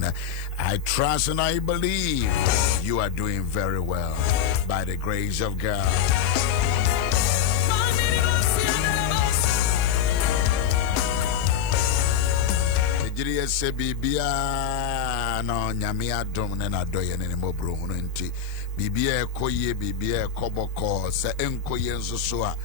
doing. I trust and I believe you are doing very well by the grace of God. Nigeria se bibia no nyame adom ne na doye ne mobro hunu nti bibia ekoye bibia ekoboko se enkoye nsoso a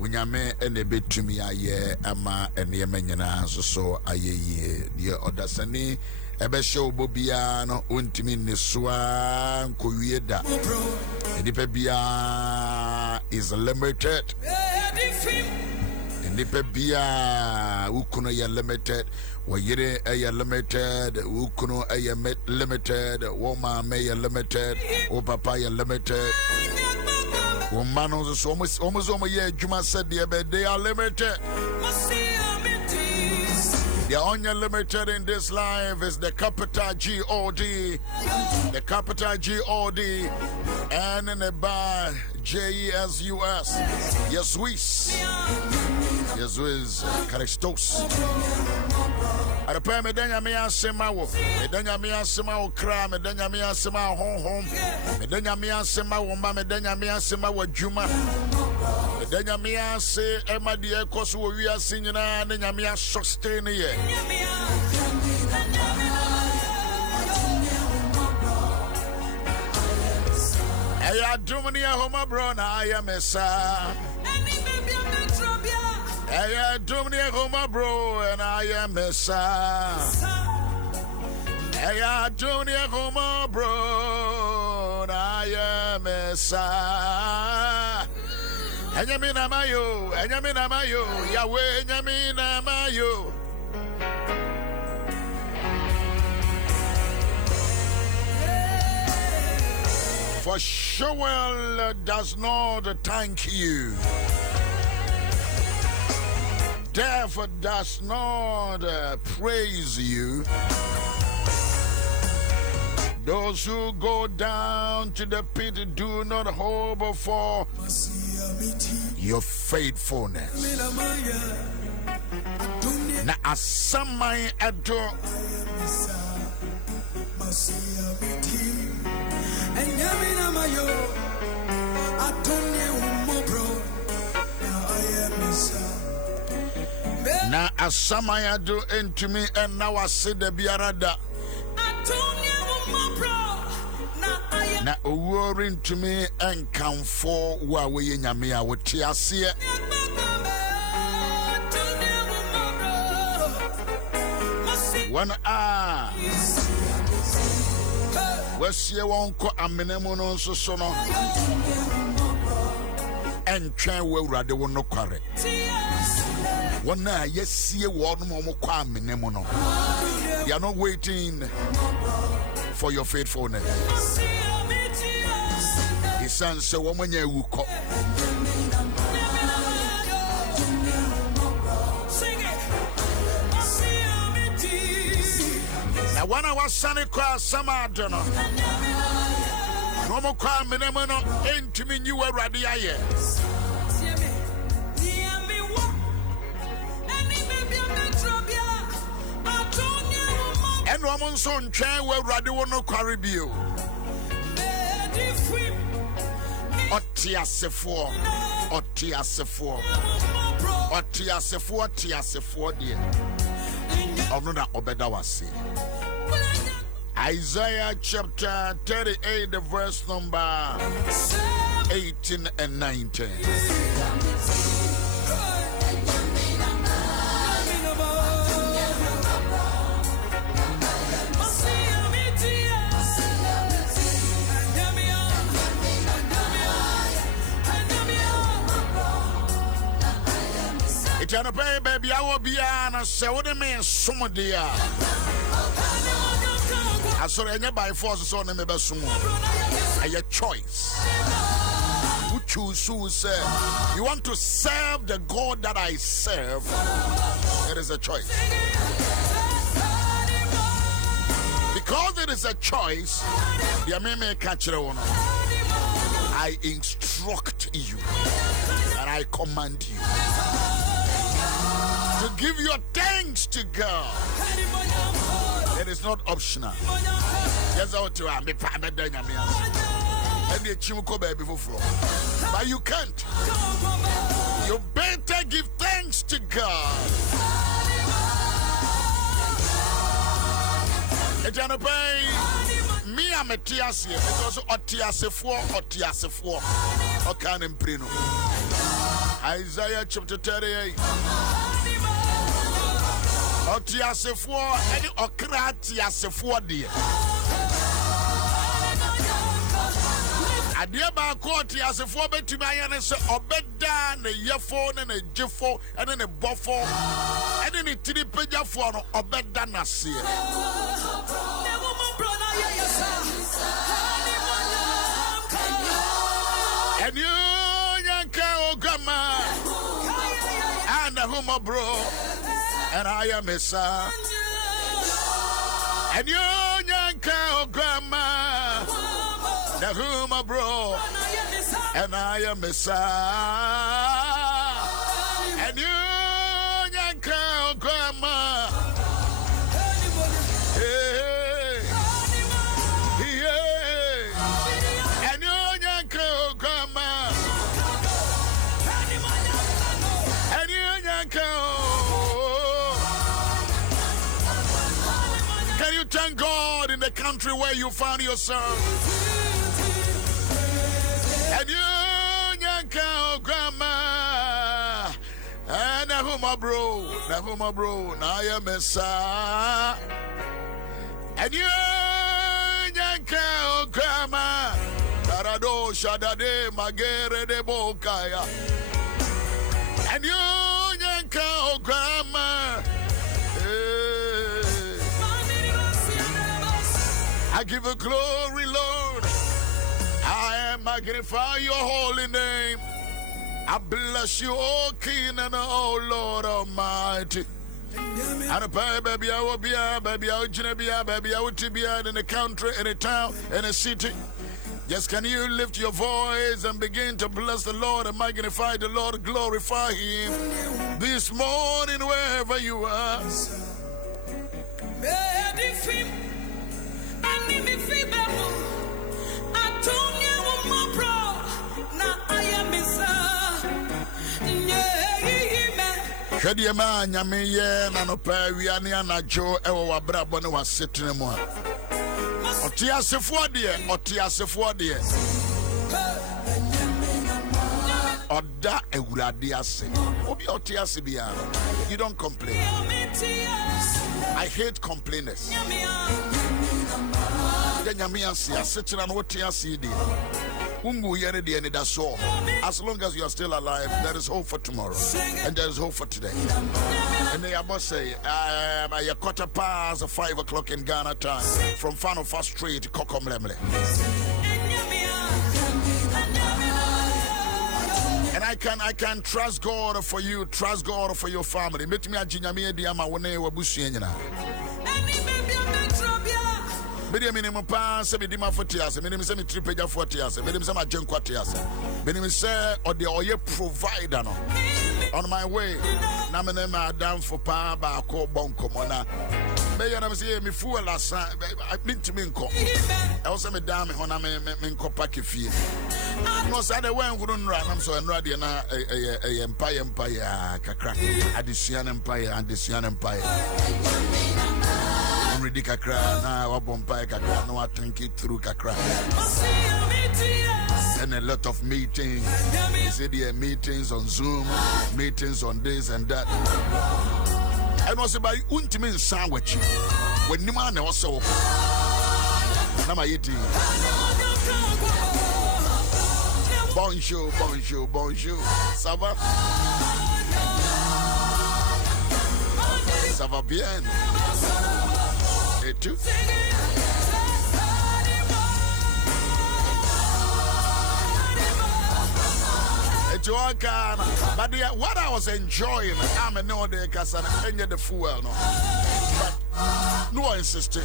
unyame ene betumi aye ama ene menyina nsoso ayeye die odasani ebe hye obobia no ontimi nesua nkowie da enipa bia is limited. Enipa bia ukuno ya limited, wayire ya limited, ukuno ya limited, woma me ya limited, o papa ya limited. Woman also almost yeah, Juma said they are limited. The only limited in this life is the capital G-O-D. The capital G-O-D. And in the bar J-E-S-U-S. Jesus. Jesus Christos. Arapa medanya me asema wo. Medanya me asema wo kra, medanya me asema honhom. Medanya me asema wo ma, medanya me asema wo djuma. Medanya me ase ema de ekoso wo wiase nyina na nya me sustain ye. Aya dumuni homa bro na aya mesa. Hey, Adom Ahengua bro, and I am Messiah. Hey, Adom Ahengua bro, and I am Messiah. Enyamina mayo, Yahweh, enyamina mayo. For Joel does not thank you. Death does not praise you. Those who go down to the pit do not hope for your faithfulness. Na asamai ado na asamaya do entumi and now I see the biarada na oworin to me and come for wa we nyame a wote ase when wasie wonko amenemu no so no entwen wo urade wo no kware Wana yesie word mo kwa menemo no. They are not waiting for your faithfulness. Isan se womanya wuko. Na wana wasane kwa sama dono. No mo kwa menemo no entimi nyi awurade aye. And woman son chair where radio no caribio. Otiasefo, dear. Onuna obeda wasi. Isaiah chapter 38, the verse number 18 and 19. Jana baby, I will be an say what I mean, some dear. I saw any by force on them about some a choice. Who choose who say you want to serve the God that I serve? It is a choice. Because it is a choice, the may catch it on. I instruct you and I command you to give your thanks to God. It It is not optional. Yes, I want to be private. And the Chimuko baby for. But you can't. You better give thanks to God. Me, I'm a Tiasia because Otiase 4. Okan Prino. Isaiah chapter 38. Otiase 4 and Okratiase 4 dear. Adia ba court as a 4 bed to my answer, or bed down a yearphone and a jiffo and then a buffo and then a 3 page for or bed down a seer. And you, young cow, grandma, and a homo bro, and I am a son. And you, young cow, grandma. The humor bro, and I am a son, and you, young cow, grandma. Hey, yeah, and you, young cow, grandma, and you, young cow. Can you thank God in the country where you found yourself? And you, Yanka, grandma, and a homo bro, now I am a son. And you, Yanka, grandma, Tarado, Shadade, Magere de Bokaya. And you, Yanka, grandma, I give you glory, Lord. I magnify your holy name. I bless you, O King and O Lord Almighty. And a baby, I will be a baby, I will be a baby, I will be in a country, in a town, in a city. Yes, can you lift your voice and begin to bless the Lord and magnify the Lord, glorify Him this morning, wherever you are. Shadi man nyame ye na no pa wiane anajo ewo wabrabo ne wasetene mu a otiasefo de oda ewurade ase obi otiase bia you don't complain. I hate complainers. The nyame ase asetena no otiase de as long as you are still alive, there is hope for tomorrow and there is hope for today. And I must say, I am a 5:15 o'clock in Ghana time from Fanofa Street to Kokomlemle. And I can trust God for you, trust God for your family. Meet me at Jinyame Diama Wone Wabusiena. Bedi minimum pass be dima 40 years, minimum say me 3 page 40 years, minimum say my junk 40 years. Minimum say or the oil provider no. On my way, na me name Adam for pa ba ko bonko mona. Me ya na say me fuel last I been to me nko. I also me down me hona me nko pack fie. No say the when wouldn't run am so enra de na empire kakra. Addition empire. Ready kakra na wa bompa kakra no I think it through kakra and a lot of meetings. You see there meetings on Zoom, meetings on this and that. And also by ultimate sandwich when you man also na my eating bonjour ça va bien. Et tu? But what I was enjoying, I'm a no day because I ended the fuel. No. But no one insisted.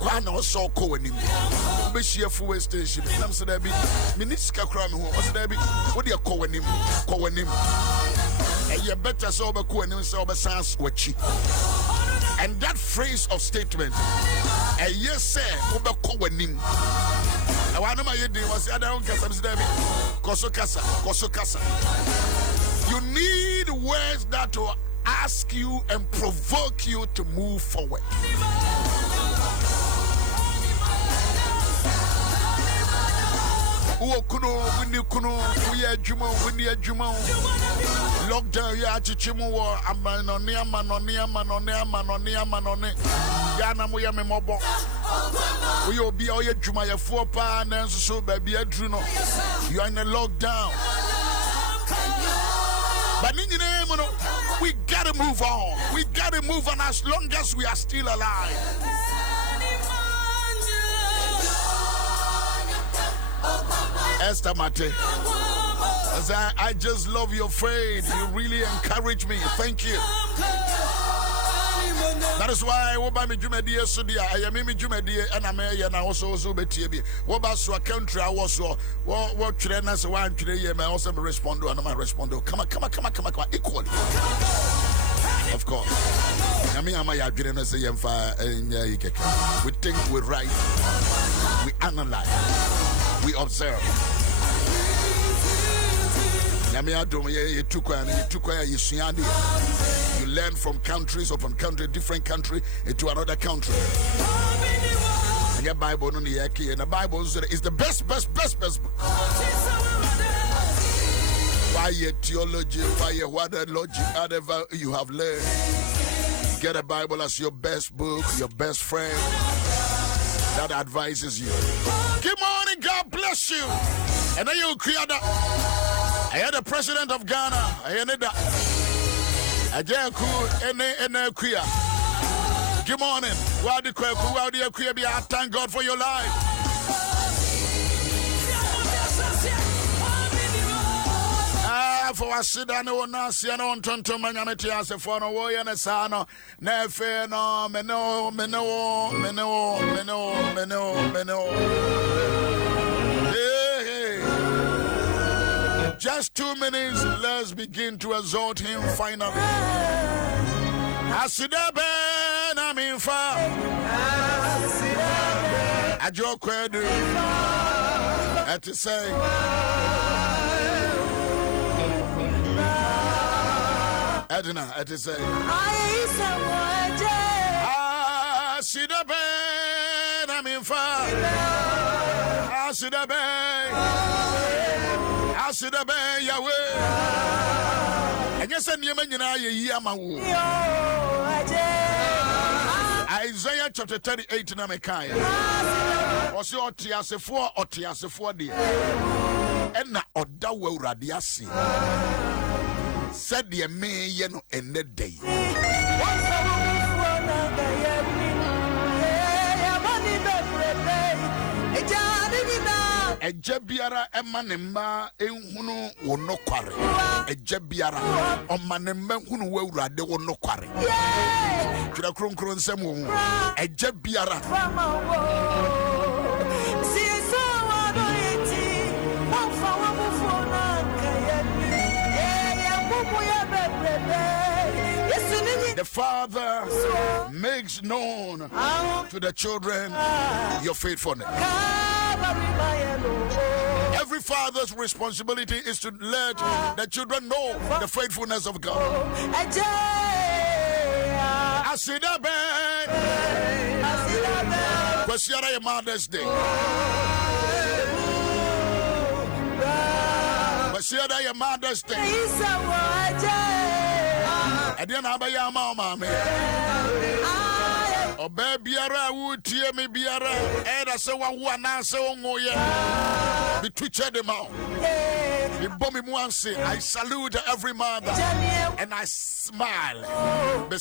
Why not so cool in him? Be she a fuel station. I'm so there be Minister Cram who was there be what do you call him? And you better so be cool and so be sans witchy. And that phrase of statement, a yes, sir, I want to my was Kosokasa. You need words that will ask you and provoke you to move forward. Lockdown, ya chichimu wa amanonia yana muya memobo. We will be all your juma ya 4 pound and so baby adruno. You are in a lockdown. But we gotta move on. We gotta move on as long as we are still alive. Esther Mate, I just love your faith. You really encourage me. Thank you. That is why I buy me Jumedia Sudia. I am me Jumedia and I'm and I also Zubetibi. What about a country? I was what trainers one today. I also respond to another respond. Come on. Equally. Of course. I mean, I'm a generous fire. We think, we write, we analyze, we observe. You learn from countries or from different country into another country. And your Bible and the Bible is the best book. Why your theology, why your whatever you have learned. Get a Bible as your best book, your best friend that advises you. Good morning, God bless you. And then you create that. I had the president of Ghana. I had that. I just queer. Good morning. I thank God for your life. For a sedan or Nasian on Tonto Manametias for no way and a sano, nefe no, meno. Hey. Just 2 minutes, let's begin to exalt him finally. Asidaben, I'm in far. Ajokwedu. And to say, Edna, to say, Asidaben, I'm in far. Asidaben, Yahweh. And yes, and Yamawu. Isaiah chapter 38 in America. Also, Otiase 4 dear. And na Odawa Radiasi. Said the me yeno in the day. Ejebiara emanemma ehunu wono kware. Ejebiara omanemma hunu wewurade wono kware. Kira kronkron nsem wo. Ejebiara the Father makes known to the children your faithfulness. Every father's responsibility is to let the children know the faithfulness of God. Asidabe. Kwasiara your Mother's Day. Kwasiara your Mother's Day. Adiana abaya mama me. Obe biara wutie me biara era se wa wu anase ongoye be twitched them out. I salute every mother and I smile. It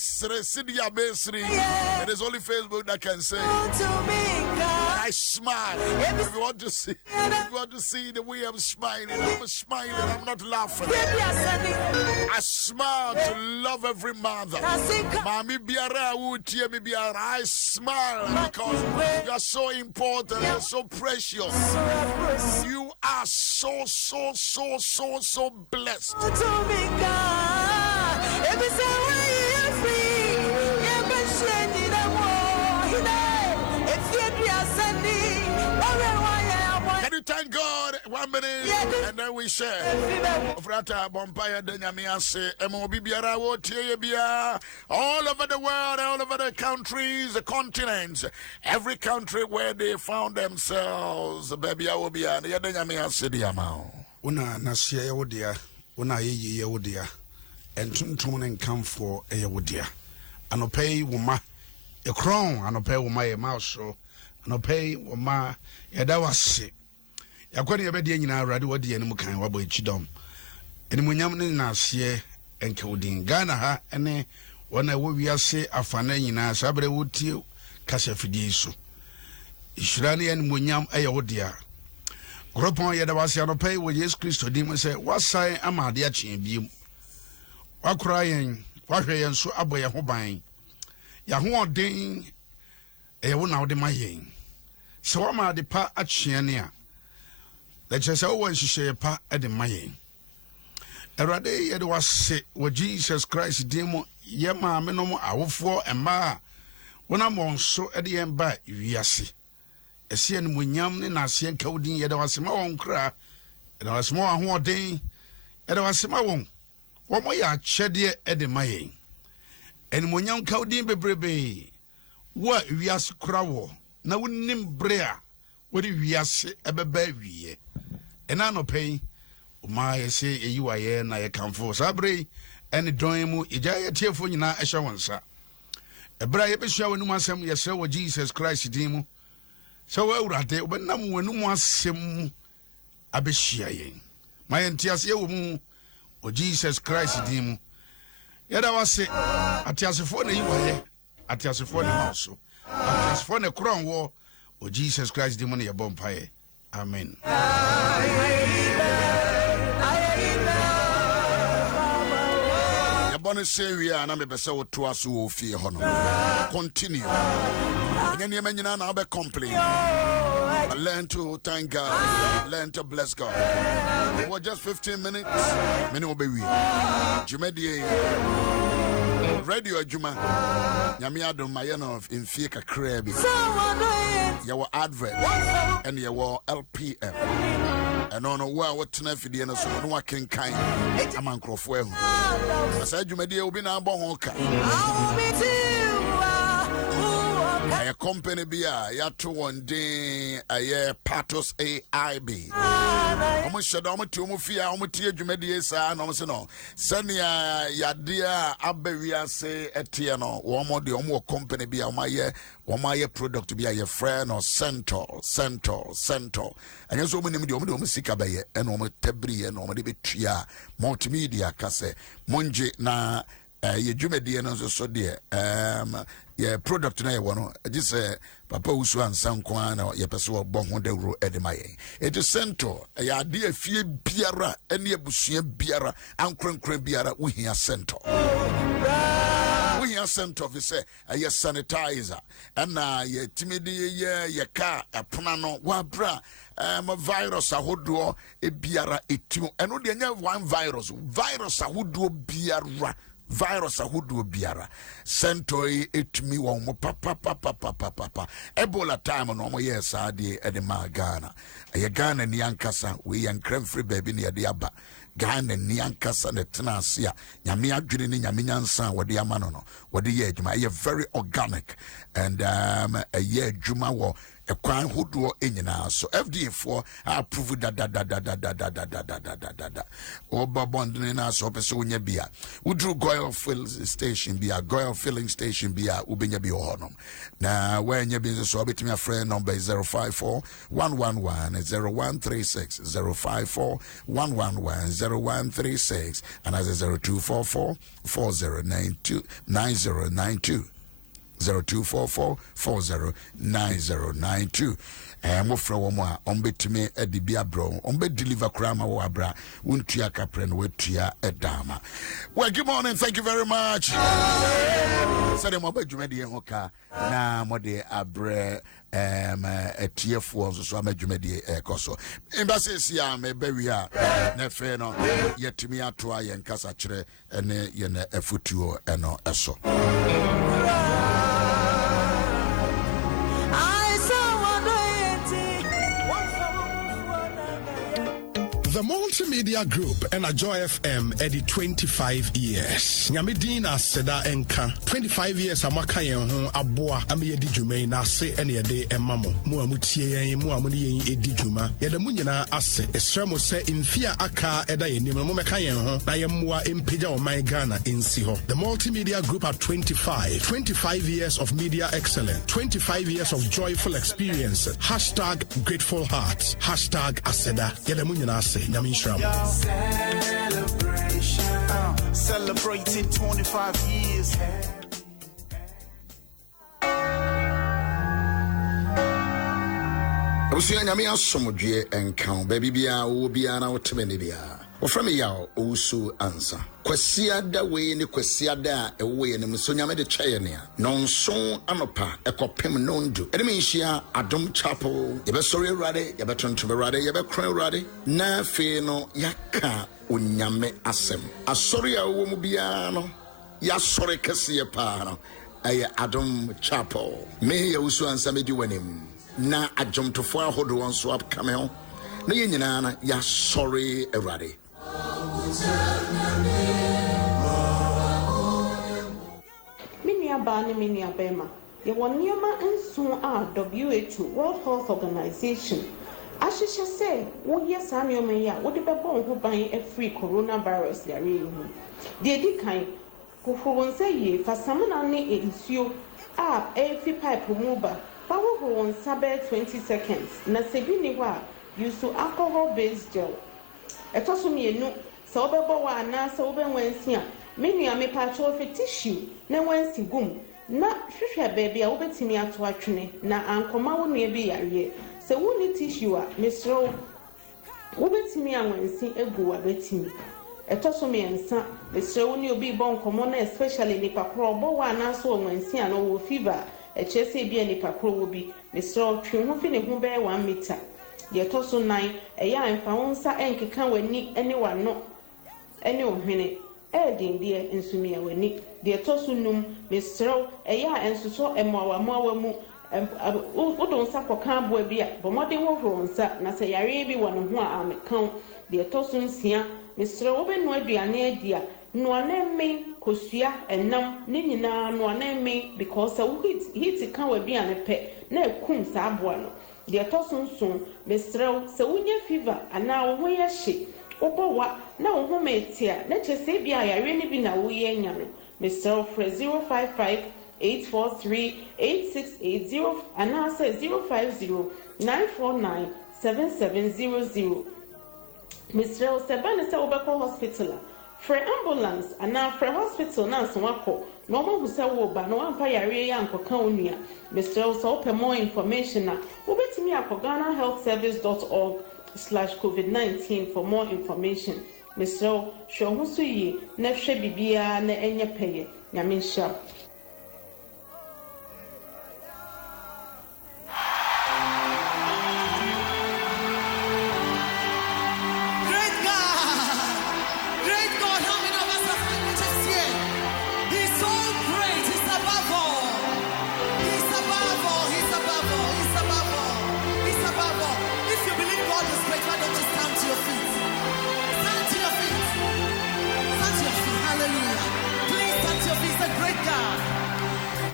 is only Facebook that can say I smile. If you want to see the way I'm smiling, I'm not laughing. I smile to love every mother. Mami biara wutie me biara, I smile because you are so important, you are so precious. You are so blessed. thank God. 1 minute, and then we share. Frata Bompire Denyamiase, Emobi Biara, all over the world, all over the countries, the continents, every country where they found themselves. Baby, I will be at the Denyamiase Diamao. Una Nasia Yodia, Una Ye Yodia, and Tuntum and come for a Yodia. And no pay Woma, a crown, and no pay Woma a mouse, and no pay Woma, Yadawasi. Yakwani abedi nyina awrade wodi ene mukan wabo echidom ene munyam ne nasie enkodin Ghana ha ene wona wo wiase afana nyina sabre wotie kasa fidie so ishirani ene munyam aye wodia gropon yeda wase anopai wo Yesu Kristo dim se wasan amade a chien biem wakora yen wahwe yen so aboye ho ban ya ho odin wo na wode mayen se wa ma de pa a chien ne a let's say, oh, she pa at the mayen. Erade yet was sick with Jesus Christ, demo, yama, menomo, our four and ma. When I'm on so at the end by Yassi. A sien when yam and I seen coding, yet was my own cry, and I was more one day, and I was my own. What more ya cheddy at the mayen. And when young coding be brebe, what we ask crow, now nim brea, what do we ask a baby? And I no pay my say you are here, and I come for Sabre and the Doimu, Ijaya Tiafunina, Ashawansa. A brave show no one some yourself, Jesus Christ, Demo. So well, right there, but no one wants some Abishiaing. My Antias Yomu, or Jesus Christ, Demo. Yet I was say, Atiasphone, you are here, Atiasphone also. Atiasphone crown war, or Jesus Christ, Demon, your bonfire. Amen. Yabone seria na mebese wo to aso wo fie hono. Continue. Enye menyina na be complain. Learn to thank God. Learn to bless God. For just 15 minutes, many will be we. Jumedie radio Juma. Nyame Adom Ahengua in fie kakra bi. Your advert and your LPM. And on a well, what Tenefidi and so no one can kind a man crofwell. I said, you may deal be now bonhoka. A company be a yato 1 day a year Patos AIB. Almost shut down to Mufia, Omutia, Jumediasa, and almost no. Senia Yadia Aberia say Etiano, one more the Omo company be a my year product to be a friend or central. And yes, woman, the Omusika Bay and Omo Tebri and Omo Tria, multimedia, Casse, Monje na. Ye Jumedi and also so dear. Product na one. Just Papa Owusu-Ansah kwan na ye peso bon ho dawro edemaye. It is central. Ya de afie biara ene abusua biara ankrenkren biara wo hia central. Wo hia central fi say ye sanitizer na ye timidi ye car apona no wa bra virus ahodo e biara etim. Eno de nya one virus ahodo biara. Virus ahudu biara sentoi etumi wo mo papa Ebola time no mo yes ade e de ma Ghana ye Ghana ni ankasa we yankram free baby ne de aba Ghana ni ankasa ne tenase a nyame adwene ne nyame nyansa wo de ama no wo de ye adwuma ye very organic and a ye adwuma wo a kwan hodo enyina so FDA for approve da Obabond na so pese wonya bia wudru Goil filling station bia Goil filling station bia ubenya bi honom na wanya bi so betimi friend number 054 111 0136 054 111 0136 and as 0244 4092 9092 0244409092 mofra wo mo a ombetime adibia bro ombe deliver krama wo abra wontua kapre no watua edama. Well, good morning, thank you very much. Sade mo badwuma de hoka na mo de abre etiefo so amadwuma de ekoso embassy sia me bawi a na fe no yetimi ato aye nkasa kire ene ye na afutuo eno eso. The Multimedia Group and a Joy FM edi 25 years. Nyamedina Seda Enka 25 years amaka yen ho aboa ameyedi dwuma na ase ene yede emamo. Mo amutie yen mo amuni yen edi dwuma. Yede mu nyina ase esremo se mfia aka eda yen mo meka yen ho na yemmoa empeja o man Ghana insi ho. The Multimedia Group at 25 years of media excellence, 25 years of joyful experiences. #grateful hearts, #aseda. Yede mu nyina ase nyame nhram. Celebrating 25 years. Osia nyame asomdwe enkan baby bia wo bia na wotemene bia. Wo from Yaw Owusu-Ansah. Kwasiada we ni kwasiada ewe ne so nyame de kyeye ne a. Nonson anopa ekopem nondu. Ede me nhia Adom Chapel. Ye be sori Awurade, ye be tonto Awurade, ye be kran Awurade. Na fe no yaka onyame asem. Asori a wo mu bia no ya sori kese pa no. Aye Adom Chapel. Me Owusu-Ansah me di wanim. Na adwomtofo ahodo won so upcome ho. Na ye nyina na ya sori Awurade. Minia Bani Minia Bema. Ye won niema nso a WHO World Health Organization. Ashisha say, wo yes anioma ya, wo de bebo ho ban e free coronavirus yare hu. De di kan ko won say ye fa samana ne ensuo a e fi pipe mu ba. Ba wo won sabe 20 seconds. Na sebi ni wa use alcohol based gel. Etoso mienu so obebo wa na so obenwansi a menu ame patcho fe tissue na wansi gum na hwehwe baby a wobetimi ato atwene na ankoma wo nua bi yare se woni tissue a mesro wobetimi anwansi egu wa betimi etoso miensa mesro woni obi bon komo na especially ni pakro obo wa na so wansi a no wo fever echese bi ani pakro wo bi mesro twe ho fi ne ho be 1 meter de etoso 9 eya emfa wonsa enkeka wani ene wano ene ohwene edindie nsumia wani de etoso num mesro eya ensoso emwawa mu wodon sa koka abo bi a bomode hohoro nsa na se yare bi wano ho a amekan de etoso nsia mesro wobenu aduane adia no anemme kosua enam ne nyina no anemme because heat kan wa bi anepe na ekum sa abo no de etoso nso mesro se wunye fever ana wo ho ye hye obowa na wo ho metia na chese bia yare ni bi na wo ye nya no Mr. Fred 055-843-8680 and now say 050-949-7700. Mr. Sebane say Obeko Hospital. For ambulance and now for hospital now so wako no one who say wo ba no ampa yare ya nkoka onua. Mr. So for more information na obetimi akogana healthservice.org/covid19 for more information. Mr. Shohusu yi na hwe bibia na enye peye nyame nhia.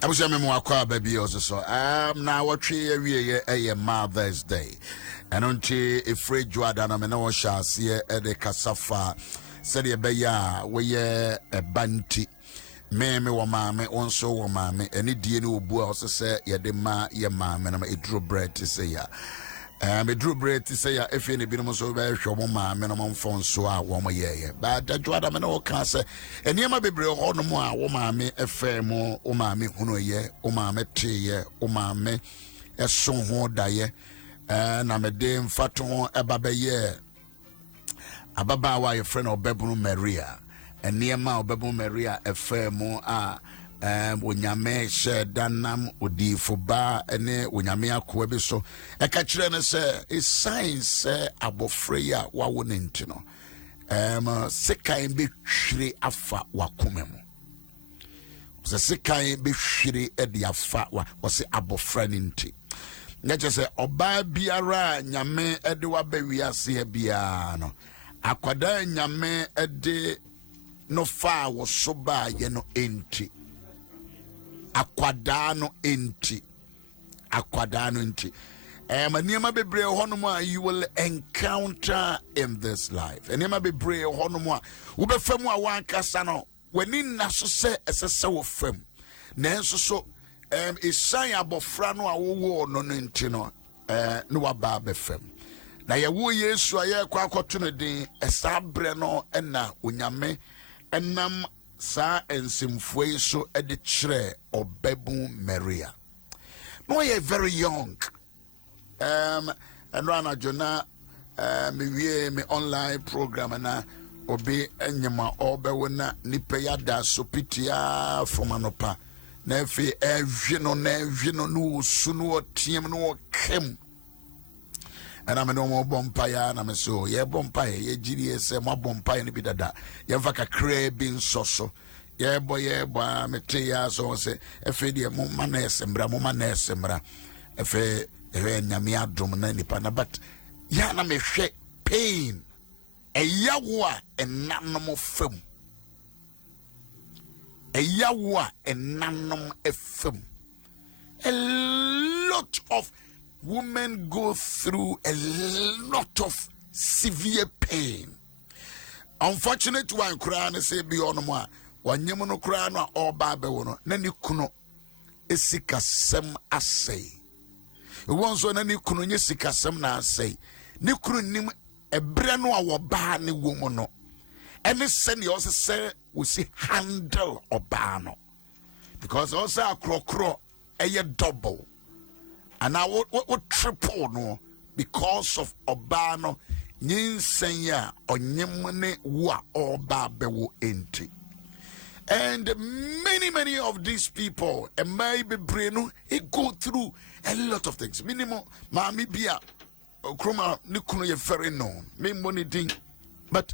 I was a memoir baby also so now what tree a Mother's Day and until a free Jordan I know shall see at the Casafa said a beya we a banty me wa mame also wa mame any DNA bu also say ya de ma ya mame na me drew bread to say ya me drew bread to say if any be no so be show mama me no phone so a wo ye but that Jordan me no can say eniema bebre ho no mo a wo mame efem o mame hunu ye o mame te ye o mame eso ho da ye na me de mfato ho eba be ye ababa wa your friend Obebunu Maria eniema Obebunu Maria efem a wonyame she danam odifo ba ene wonyame akoa bi so e ka kire ne se e science abofre ya wawo ne ntino sekan be hwire afa wakoma mu se sekan be hwire e de afa wa se abofra ne nti na je se oba biara nyame e de wa ba wiase bia no akwada nyame ede no fa wo so ba ye no enti akwada no enti Maniama bebre honoma you will encounter in this life. Eniama bebre honoma ubefemu a wankasa no wani naso se esese wo fam. Nanso so isan abofra no a wo no nti no no waba befam. Na ye wo Yesu aye kwa akoto no din esabre no na onyame enam sa ensimfo so ede kire obabu Maria. No, you're very young. And Rana Jona, me online program and obe enyama obe wona nipeya da sopitia from anopa. Nefe evino no sunu team no kem. And I'm no more bompire and I'm so ye bompire ye GDS mo bompire ni bidada. Ye vaka crabbing soso. Yeah, boy, me 3 years so say, if it mo manesembra, if a nyame adom na nipa na but ya na me hwe pain e yawo a nanom fam a lot of women go through a lot of severe pain. Unfortunate one cry and say beyond moi wanyemu no kura no oba be wono na ni kuno esikasem asai wonso na ni kuno nye sikasem na asai ni kuno nim ebre no awoba ne womu no ene se ne ose se we see handle oba no because also akrokro eye double and I would triple no because of oba no nyinsen ya onyemne wa oba be wo enti. And many of these people, and maybe Breno, it go through a lot of things. Minimum, Mami Bia, Kruma, Nikuno, you're very known. Me money ding. But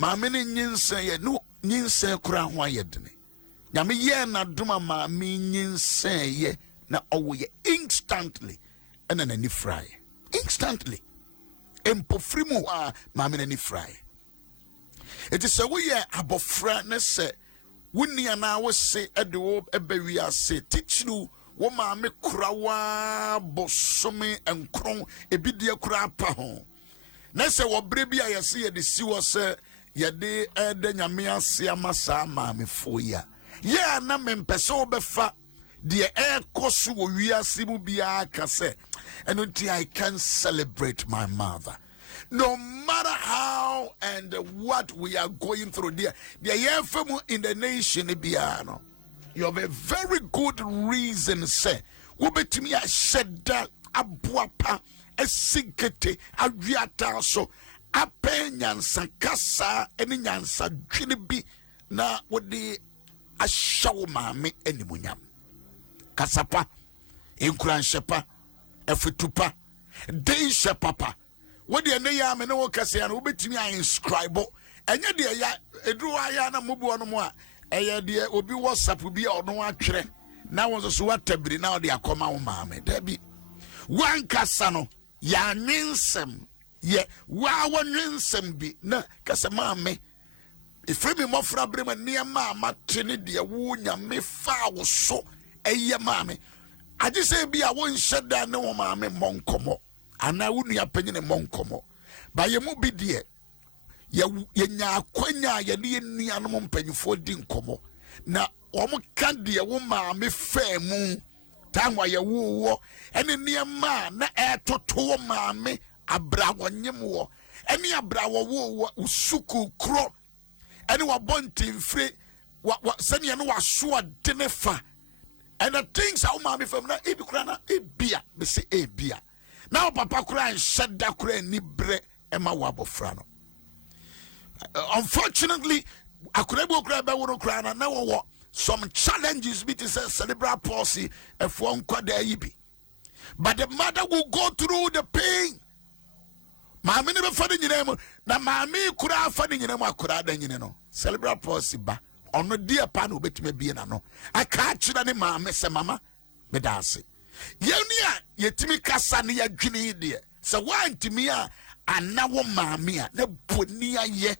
Mammy Nin say, no, Nin say, Kran, why yet? Yami ye na duma Mami Nin say, ye, na oh, ye instantly, and then any fry. Instantly. And pofrimu, Mammy any fry. It is a way abofra say. Wuni ana we say edo ebewia say teach you wo ma me kurawa bosome enkron ebidie kura pa ho na say wo bre bia ye say de si wo say ye de ede nyame ase amasa ma me foya ye na me mpese wo befa de ekoso wo wiase mu bia ka say enunti I can celebrate my mother. No matter how and what we are going through there, in the nation, you have a very good reason, say, Wubetimi a shedda, a buapa, a sinkete, a viata, so a penyansa, kasa, any yansa, jinibi, na wadi a shawma me anymunyam. Kasapa, inkran shepa, efitupa, day shepapa. What the name and no Cassian will be to me inscribe. And yet, dear, a drew Ayana Mubu on moi. A dear will be WhatsApp will be on one train. Now was a sweater, now they are come out, mammy. Debbie. One Cassano, ya ninsem, ye, wow, one ninsem be, no, Cassamame. If we be more frabrim near mamma, Trinity, a wound, ya may foul so, a ya mammy. I just say, be a one shut down, no mammy, moncomo. And I wouldn't have penny among como. By your mobi dear, ye nya quenya, ye ni animal penny for dincomo. Now, almost can't be a woman, me fair moon. Time while you woo, and in near man, na air to mammy, a brawa nyemo, any a brawa woo, usuku cro, any wa bunting free, what send you know a sure dinner fa. And the things how mammy from na ebikrana, e beer, me say e beer. Now papa cry shut that cry ni bre ema wabo frano. Unfortunately, I could never cry by one cry and now some challenges be to say cerebral palsy if one quad be. But the mother will go through the pain. Mammy never funding your name. Now mammy could have funding your name. I could have done you know. Cerebral palsy ba on the dear pan who bet me be an no. I can't you any mammy say mama me dance. Yenia yetimi kasa ne yadwene de so wan timi a ana wo maame a na boni aye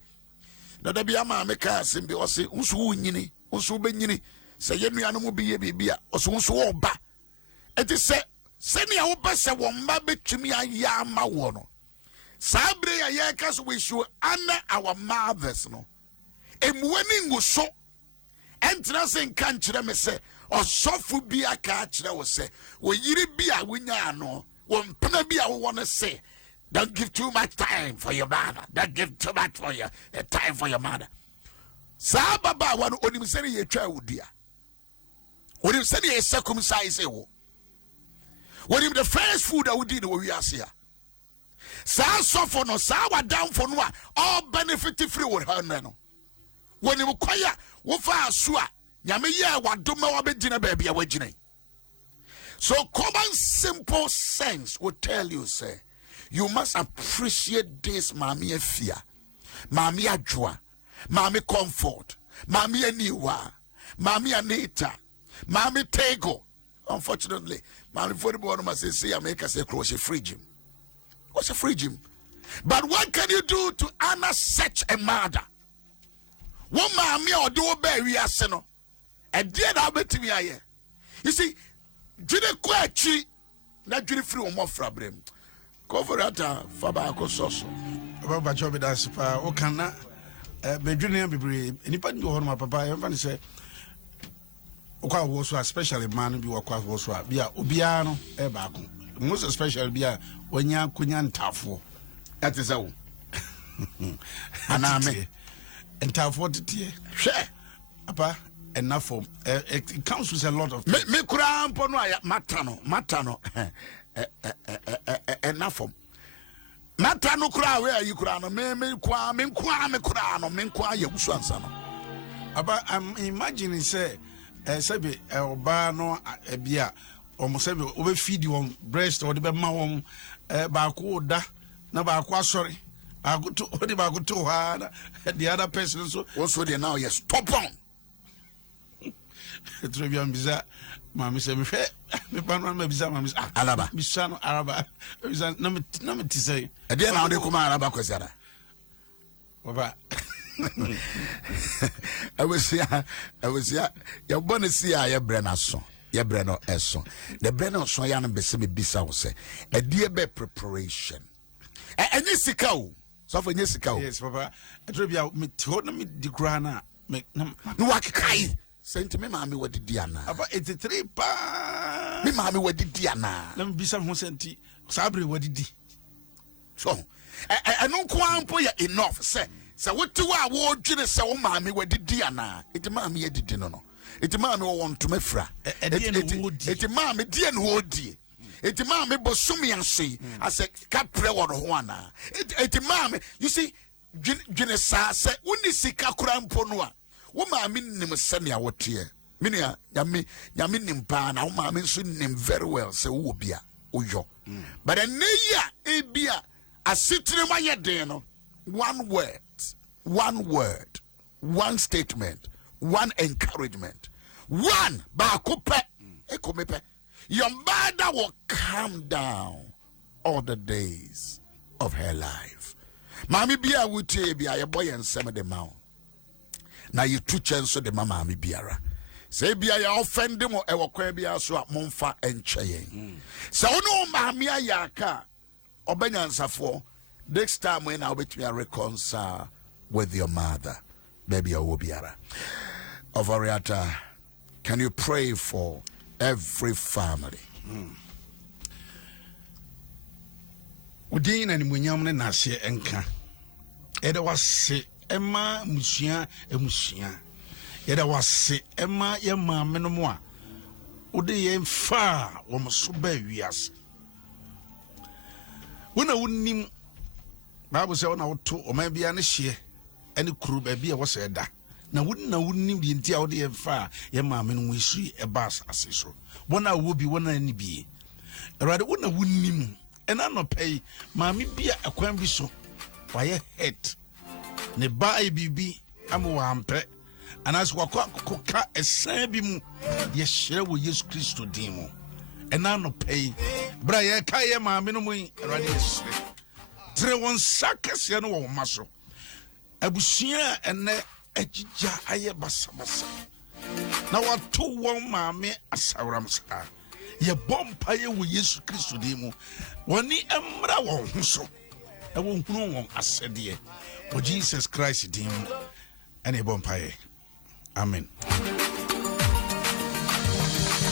na da bia maame ka asem bi o se unso wo nyini unso be nyini se yenua no mu bi ye bibia o so unso wo ba eti se nea wo ba se wo mba betumi aye ama wo no sabre ya ye ka so we should honor our mothers no emuani nguso entra se nka nkyere me se osofu bi aka kyerɛ wo se wo yiri bi a wonya ano wo mpena bi a wo want to say don't give too much time for your mother, don't give too much for your time for your mother. Sa baba wano onim se ye twa wudia onim se ye circumcise wo onim the first food that we did wo wiase ya sa sofo no sa wadam fo no a all benefit free with her no wonim kwaya wo fa aso a nyame ye wadoma wa begina ba bia wagina. So common simple sense will tell you say you must appreciate this mami fear, mami adwa, mami comfort, mami aniwa, mami anita, mami tego. Unfortunately, mami for the bottom must say America say close a free gym. What's a free gym? But what can you do to honor such a mother? One mami or do bury us no. And dear that bet me aye. You see, jine kwachi na jine free on more problem. Cover that faba ko soso. Baba job das pa o kana bedwene bebre nipa ndi ho no papa e fa say okwa wo so especially man bi wakwa wo so bia obia no e ba ko most especially bia wanya kunya ntafo that is how aname ntafo tete hwe apa enough for it comes with a lot of me kura mpo no aya matano enough for matano kura we ayi kura no me kura no me kwa Yaw Owusu-Ansah no apa I'm imagining say sebe oba no bia sebe obe feed on breast or the be ma won ba ko da na ba ko asori agoto odi ba goto ha the other person so also they now yes stop on Trebian biza mami se me hwe me panu ma biza mami alaba bisa no araba biza na me tisay e dey na de kuma araba kwesara baba I was ya your bonus ya ye brena so ye breno eso the breno so ya no be se me bisa wo se e dey be preparation enye sika o so for enye sika o yes baba Trebia me to na me di grana me no wakai sent me mama wadidi ana about 83 pa me mama wadidi ana na me bisa ho senti sabre wadidi so eno ko ampo ya enough say wote wa wo dwene se wo mama wadidi ana iti mama yadidi no iti mama wo won to mafra iti mama die no wodi iti mama bosumi anse ase kapre wo ho ana iti mama you see dwene sa se woni sika kura mpo no a wo maame nim sene a wote menia nyame nim pa na wo maame nso nim very well se wo bia oyo but eneya ebia asitire ma yeden no one word one statement one encouragement one ba kope ekomepe your mother will calm down all the days of her life maame bia wote bia ye boy ensem de mawo na you two chance de mama mi biara say bia ya offend mo e wokwa bia so a momfa encheye say ono maami ayaka obanyansafo next time when I bet me reconcile with your mother baby o biara Ovariata, can you pray for every family? Udin and munyam ne nase enka eda wase Emma Musia Emusia. Yeda was Emma Yama Menomoa. Ude yem far wom so ba wias. When I wouldn't Bible say on out to or maybe an share any crew baby was said that. Now wouldn't the entire day far Yama men we see a bass as so. One I would be one any be. Rather wouldn't him and I no pay mammy be a quambi so by a head. Ne ba bibi amu ampe anas wakwa koka esan mu ye hire wo Yesu Kristo din mu ena no pay bra ye ka ye ma me no mu erade hire Tre won sakase no wo maso. Abusua ene agija aye basa. Na watu won maame asawram sa. Ye bompa ye wo Yesu Kristo dimu. Woni emra won ho so. E won hunu won asede. O Jesus Christ dimu. Ene bompa ye. Amen.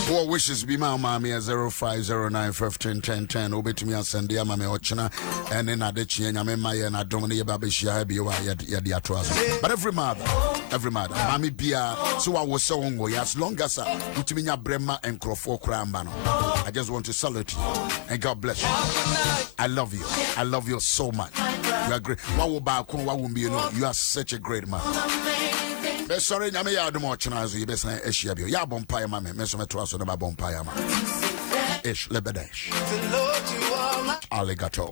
What wishes be my mommy at 0509151010 over to me and send the mammy ochina and then I did change. I mean, my and I don't need baby shabi but every mother, mommy beer. So I was so hungry as long as put me Brema and Crawford Crambano. I just want to salute you and God bless you. I love you. I love you so much. You are great. What will be, you are such a great man. Sorry, I may add more channels. You best say, "Eshiabio, ya bompire, mamma." Me some trust on my bompire, mamma. Ish lebedesh. Alligator.